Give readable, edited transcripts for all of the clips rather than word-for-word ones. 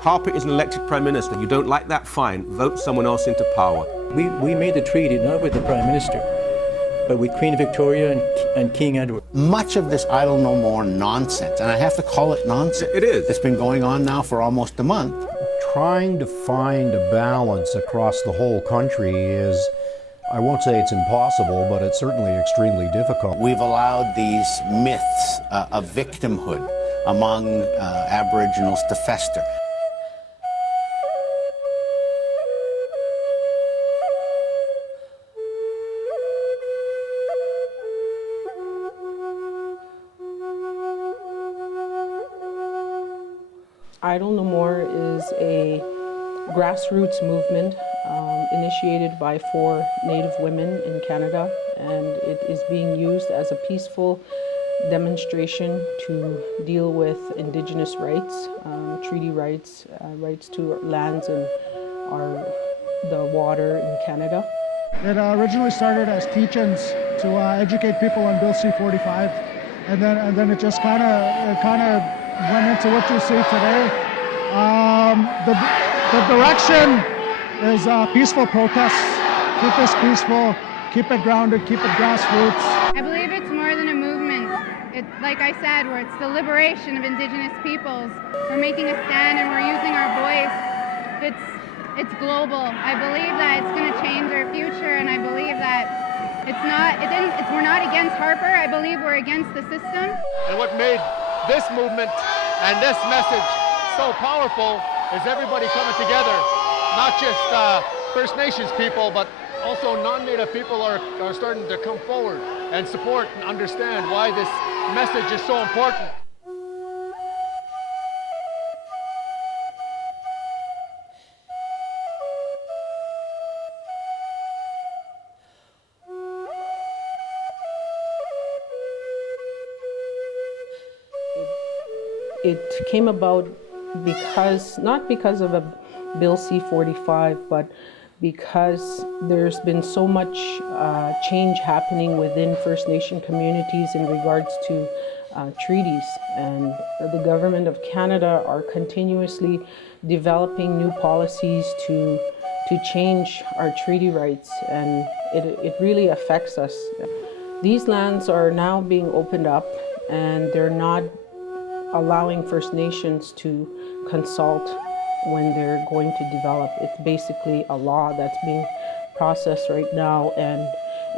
Harper is an elected prime minister. You don't like that? Fine. Vote someone else into power. We made the treaty not with the prime minister, but with Queen Victoria and King Edward. Much of this idle no more nonsense, and I have to call it nonsense. It is. It's been going on now for almost a month. Trying to find a balance across the whole country is, I won't say it's impossible, but it's certainly extremely difficult. We've allowed these myths of victimhood among Aboriginals to fester. Idle No More is a grassroots movement initiated by 4 Native women in Canada, and it is being used as a peaceful demonstration to deal with Indigenous rights, treaty rights, rights to lands and the water in Canada. It originally started as teach-ins to educate people on Bill C-45, and then it just kind of went into what you see today. The direction is peaceful protests. Keep this peaceful, keep it grounded, keep it grassroots. I believe it's more than a movement. Like I said, where it's the liberation of Indigenous peoples. We're making a stand and we're using our voice. It's global. I believe that it's going to change our future, and I believe that we're not against Harper. I believe we're against the system. And what made this movement and this message so powerful is everybody coming together, not just First Nations people, but also non-Native people are starting to come forward and support and understand why this message is so important. It came about not because of a Bill C-45, but because there's been so much change happening within First Nation communities in regards to treaties. And the Government of Canada are continuously developing new policies to change our treaty rights, and it really affects us. These lands are now being opened up, and they're not allowing First Nations to consult when they're going to develop. It's basically a law that's being processed right now, and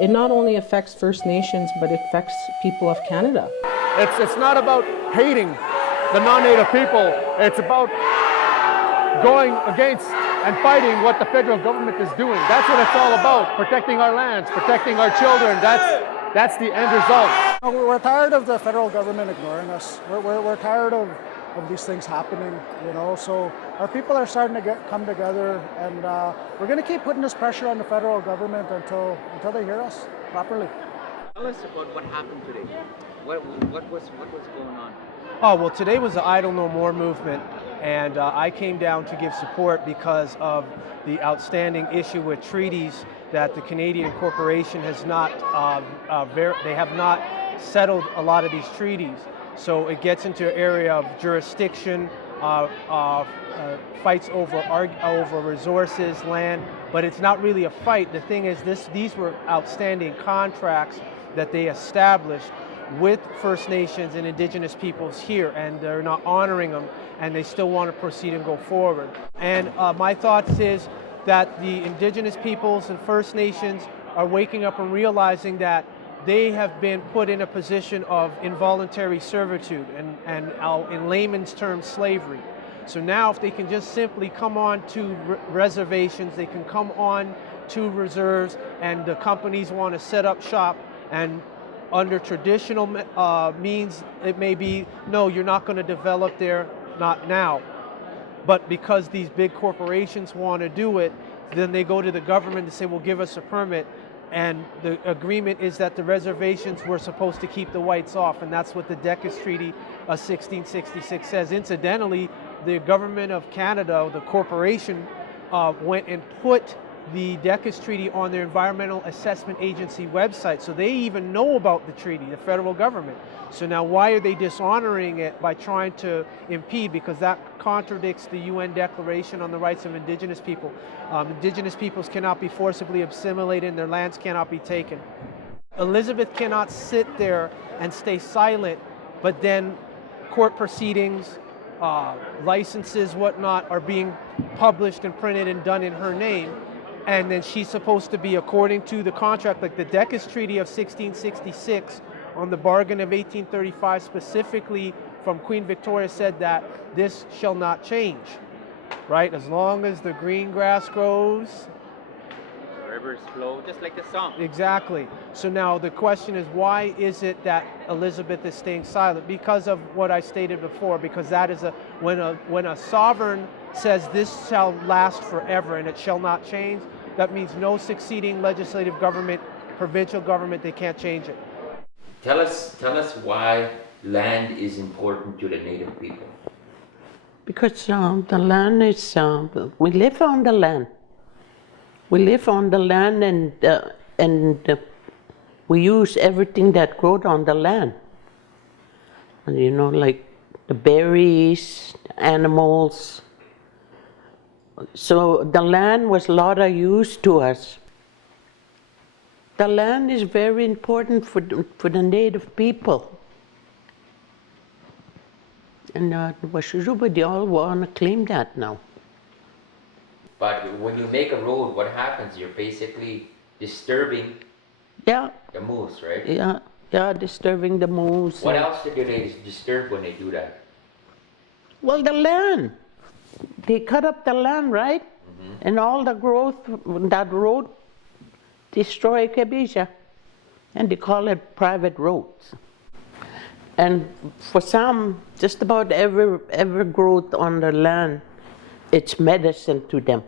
it not only affects First Nations, but it affects people of Canada. It's not about hating the non-Native people. It's about going against and fighting what the federal government is doing. That's what it's all about, protecting our lands, protecting our children. That's the end result. We're tired of the federal government ignoring us. We're tired of these things happening, so our people are starting to come together, and we're going to keep putting this pressure on the federal government until they hear us properly. Tell us about what happened today. What was going on? Oh, well, today was the Idle No More movement, and I came down to give support because of the outstanding issue with treaties that the Canadian corporation has not, they have not settled a lot of these treaties. So it gets into an area of jurisdiction, fights over resources, land, but it's not really a fight. The thing is, these were outstanding contracts that they established with First Nations and Indigenous peoples here, and they're not honoring them, and they still want to proceed and go forward. And my thoughts is that the Indigenous peoples and First Nations are waking up and realizing that they have been put in a position of involuntary servitude and in layman's terms, slavery. So now if they can just simply come on to reservations, they can come on to reserves, and the companies want to set up shop, and under traditional means, it may be, no, you're not going to develop there, not now. But because these big corporations want to do it, then they go to the government and say, well, give us a permit. And the agreement is that the reservations were supposed to keep the whites off, and that's what the Decus Treaty of 1666 says. Incidentally, the government of Canada, the corporation, went and put the Decus Treaty on their Environmental Assessment Agency website. So they even know about the treaty, the federal government. So now why are they dishonoring it by trying to impede? Because that contradicts the UN Declaration on the Rights of Indigenous People. Indigenous peoples cannot be forcibly assimilated and their lands cannot be taken. Elizabeth cannot sit there and stay silent, but then court proceedings, licenses, whatnot, are being published and printed and done in her name. And then she's supposed to be, according to the contract, like the Decus Treaty of 1666 on the bargain of 1835 specifically from Queen Victoria said that this shall not change, right? As long as the green grass grows. The rivers flow, just like the song. Exactly. So now the question is, why is it that Elizabeth is staying silent? Because of what I stated before, because that is when a sovereign says this shall last forever and it shall not change, that means no succeeding legislative government, provincial government, they can't change it. Tell us why land is important to the native people. Because the land is, we live on the land. We live on the land and we use everything that grows on the land. And, you know, like the berries, animals. So the land was a lot of use to us. The land is very important for the native people. And they all want to claim that now. But when you make a road, what happens? You're basically disturbing the moose, right? Yeah, disturbing the moose. What else do they disturb when they do that? Well, the land. They cut up the land, right? Mm-hmm. And all the growth, that road, destroy Quebeja. And they call it private roads. And for some, just about every growth on the land, it's medicine to them.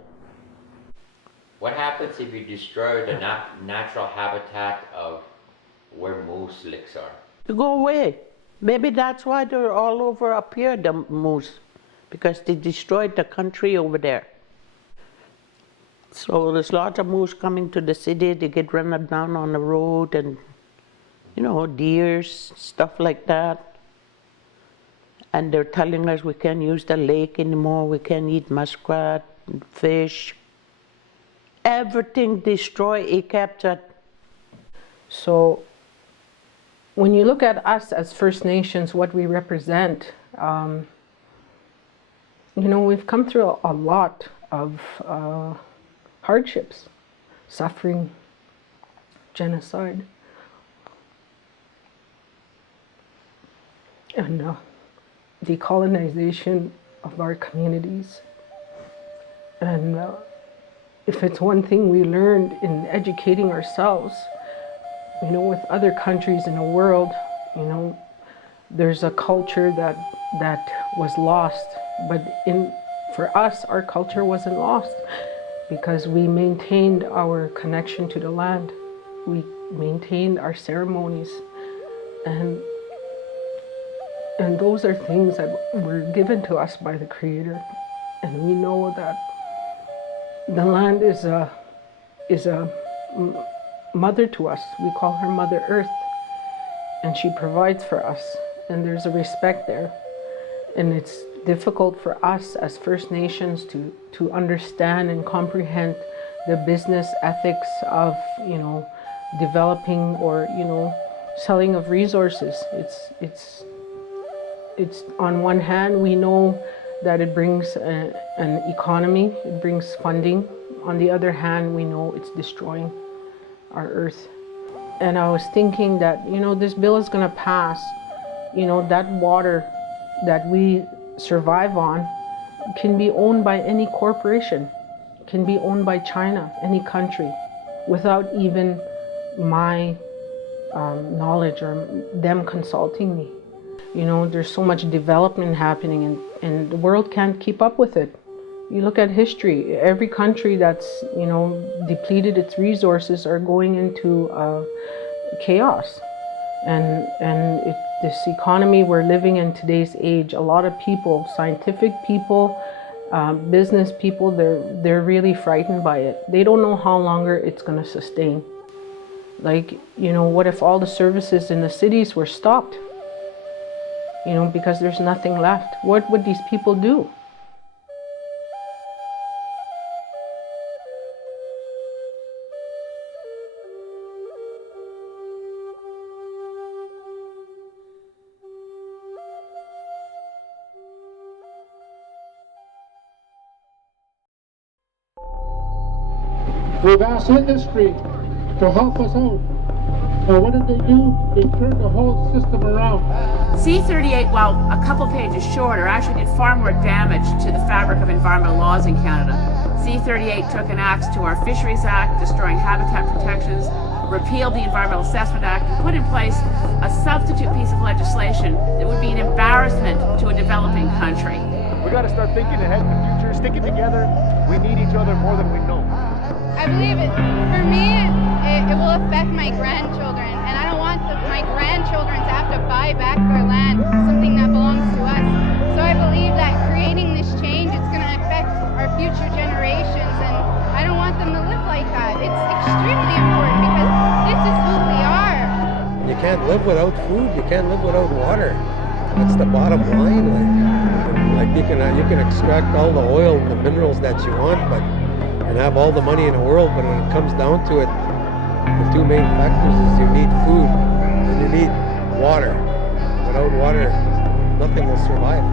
What happens if you destroy the natural habitat of where moose licks are? To go away. Maybe that's why they're all over up here, the moose, because they destroyed the country over there. So there's lots of moose coming to the city. They get run down on the road, and you know, deers, stuff like that. And they're telling us we can't use the lake anymore. We can't eat muskrat, fish. Everything destroy a captured. So when you look at us as First Nations, what we represent, you know, we've come through a lot of hardships, suffering, genocide, and decolonization of our communities. And if it's one thing we learned in educating ourselves, you know, with other countries in the world, you know, there's a culture that was lost, but for us, our culture wasn't lost because we maintained our connection to the land. We maintained our ceremonies, and those are things that were given to us by the Creator. And we know that the land is a mother to us. We call her Mother Earth, and she provides for us, and there's a respect there. And it's difficult for us as First Nations to understand and comprehend the business ethics of, you know, developing or, you know, selling of resources. It's on one hand, we know that it brings an economy, it brings funding. On the other hand, we know it's destroying our earth. And I was thinking that, you know, this bill is going to pass. You know, that water that we survive on can be owned by any corporation, can be owned by China, any country, without even my knowledge or them consulting me. You know, there's so much development happening, and the world can't keep up with it. You look at history, every country that's, you know, depleted its resources are going into chaos. And this economy we're living in today's age, a lot of people, scientific people, Business people, they're really frightened by it. They don't know how longer it's going to sustain. Like, you know, what if all the services in the cities were stopped? You know, because there's nothing left. What would these people do? We've asked industry to help us out. And what did they do? They turned the whole system around. C-38, while a couple pages shorter, actually did far more damage to the fabric of environmental laws in Canada. C-38 took an axe to our Fisheries Act, destroying habitat protections, repealed the Environmental Assessment Act, and put in place a substitute piece of legislation that would be an embarrassment to a developing country. We got to start thinking ahead in the future, sticking together. We need each other more than we know. I believe it, for me, it will affect my grandchildren, and I don't want my grandchildren to have to buy back their land, something that belongs to us. So I believe that creating this change, it's going to affect our future generations, and I don't want them to live like that. It's extremely important because this is who we are. You can't live without food, you can't live without water. That's the bottom line. Like you can extract all the oil, the minerals that you want, and have all the money in the world, but when it comes down to it, the two main factors is you need food and you need water. Without water, nothing will survive.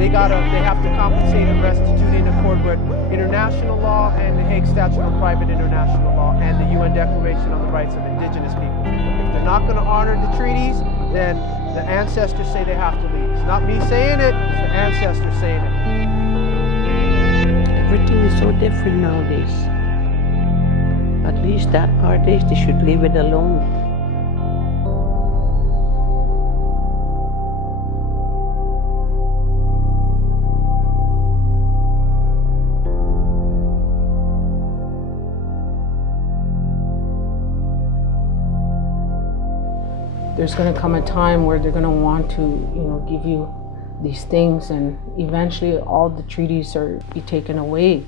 They have to compensate and restitute in accord with international law and the Hague Statute on Private International Law and the UN Declaration on the Rights of Indigenous People. If they're not going to honor the treaties, then the ancestors say they have to leave. It's not me saying it, it's the ancestors saying it. Everything is so different nowadays. At least that part is they should leave it alone. There's going to come a time where they're going to want to, you know, give you these things, and eventually all the treaties are be taken away.